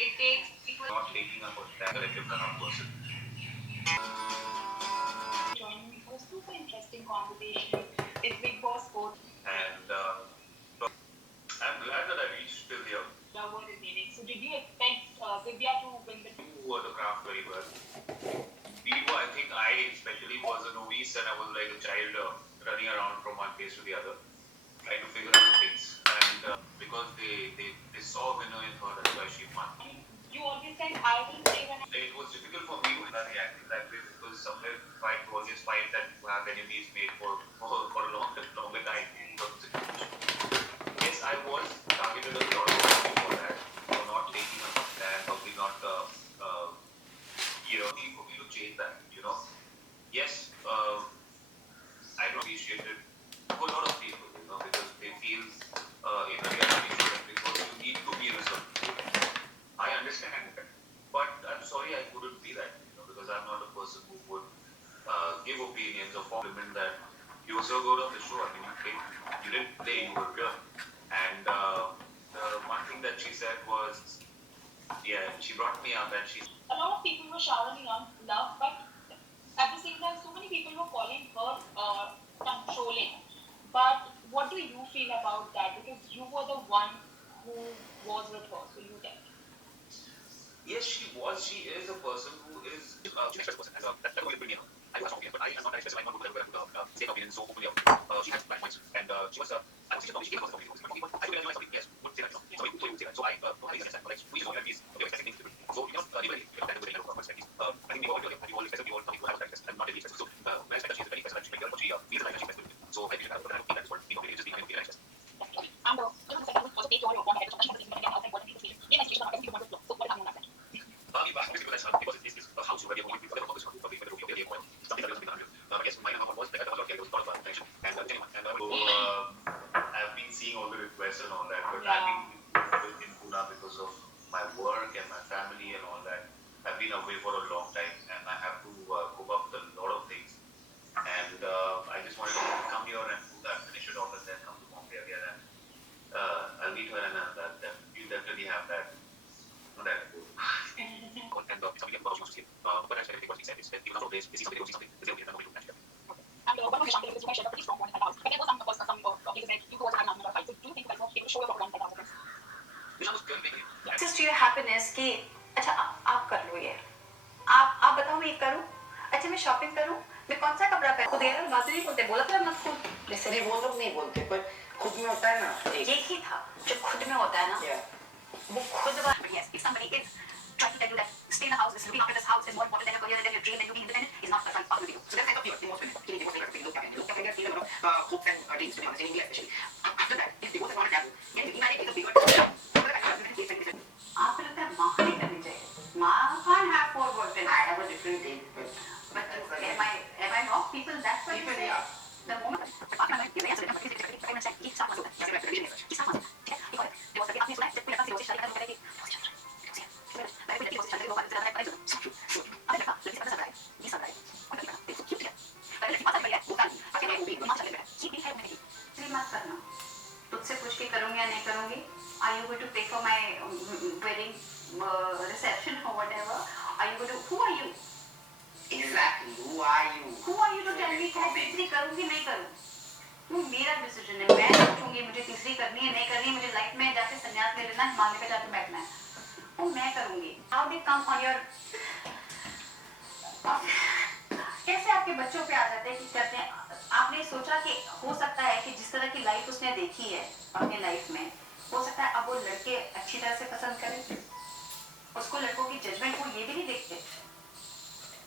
It takes people not taking up that collective kind of person. Joining me for a super interesting conversation. It's Big Boss Code. And I'm glad that I reached till here. Were remaining. So did you expect Divya to win the team? Who were the craft very well. People, I think I especially was a novice and I was like a child running around from one place to the other, trying to figure out the things. And because they saw a winner in her, that's why she won. You always said I will say when it was difficult for me to react in that way because somewhere I always find that you have enemies made for a longer time. Yes, I was targeted a lot of people for that, for not taking a stand, probably not, for me to change that, Yes, I don't appreciate it for a lot of people, because they feel in a reality show because you need to be in a certain way. I understand that, but I'm sorry I couldn't be that, because I'm not a person who would give opinions or compliment that you were so good on the show. I mean, you didn't play, you were real. And the one thing that she said was, yeah, she brought me up and she. A lot of people were showering on love, but at the same time, so many people were calling her controlling. But what do you feel about that? Because you were the one who was with her, so you tell me. Yes, she was. She is a person who is. She's an expressive person. That's the way to bring me up. I do have some opinions, but I am not that expressive. I'm not going to say her opinions so openly out. She has bad points, and she was. I was just she gave us something. I do realize something. Yes, would say that. So we would say that. So I understand. Like we just want at least expecting things different. So anybody that is very low perspective. I think we all expect we all come to have that. I'm not really expressive. So when I expect that she is very expressive, she feels like she's expressive. So I feel that that's what people just being expressive. And also take your point of view. Outside what people feel. In a situation that you want to flow. So what is happening on that? Because it's a house where people something that doesn't become I guess my number was that I was okay, it was part of attention. And I've been seeing all the requests and all that, but I've been in Pune because of my work and my family and all that. I've been away for a long time and I have to cope up with a lot of things. And I just wanted to come here and do that, finish it off, and then come to Bombay again. And I'll meet her and then you definitely have that. That and something about you to see. But I said everything was excited. Even though they see something, they don't know to match. And one of the things is you can share a pretty strong one in the house. But there was some places where you go to have another fight. So do you think you guys were able to show your one in the house? Just to your happiness कि अच्छा आप कर लो ये आप बताओ मैं ये करूँ अच्छा मैं शॉपिंग करूँ मैं कौन सा कपड़ा पहनूँ खुद यार बात नहीं बोलते बोला था ना खुद जैसे नहीं वो लोग नहीं बोलते पर खुद में होता है ना ये ही था जो खुद में होता है ना वो खुद yes if somebody is trying to tell you that stay in the house is looking after this house is more important than your career than your dream and you being independent is not the right path to do so that's kind of the most look at your hope and dreams to be honest in India especially after that if they both want to tell you yeah you might take a bigger आपको लगता है माँ नहीं करनी चाहिए माँ can't have 4 boyfriends I have a different thing but am I wrong people that's what people are the moment तुझसे पूछ के करूँगी या नहीं करूँगी are you going to pay for my wedding reception or whatever are you going to who are you exactly who are you to tell me कि मैं तीसरी करूँगी नहीं करूँ वो मेरा डिसीजन है मैं सोचूंगी मुझे तीसरी करनी है नहीं करनी है मुझे लाइफ में जाके संन्यास ले लेना हिमालय पे जाके बैठना है वो मैं करूँगी how they come on your कैसे आपके बच्चों पे आ जाते हैं कि कहते हैं आपने सोचा कि हो सकता है कि जिस तरह की लाइफ उसने देखी है अपने लाइफ में हो सकता है अब वो लड़के अच्छी तरह से पसंद करें उसको लड़कों की जजमेंट को ये भी नहीं देखते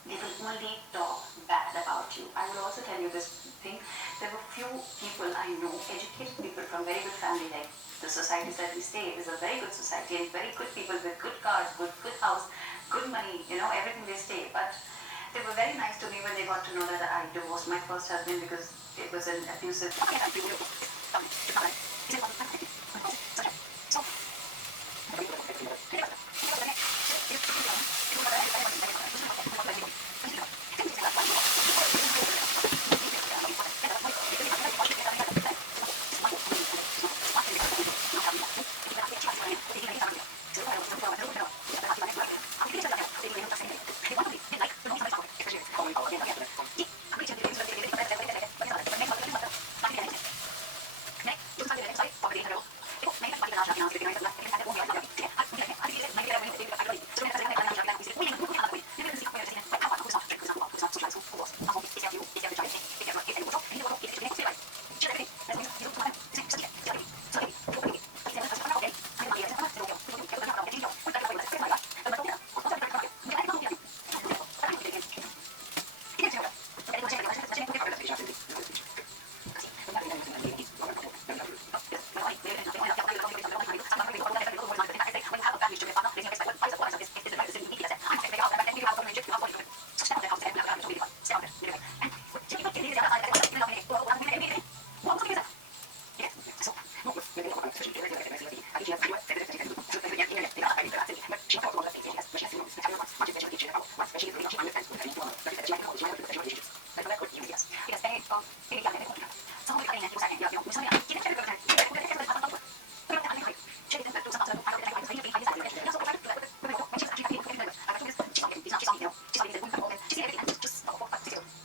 they will only talk bad about you. I will also tell you this thing. There were few people I know, educated people from very good family, like the societies that we stay is a very good society and very good people with good cars, good house, good money, everything they stay. But they were very nice to me when they got to know that I divorced my first husband because it was an abusive.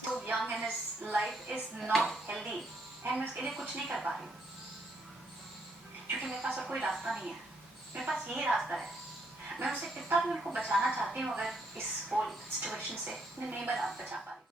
So young in his life is not healthy and मैं उसके लिए कुछ नहीं कर पा रही हूँ क्योंकि मेरे पास और कोई रास्ता नहीं है मेरे पास ये रास्ता है मैं उससे कितना भी उनको बचाना चाहती हूँ अगर इस होल सिचुएशन से मैं नहीं बचा पा रही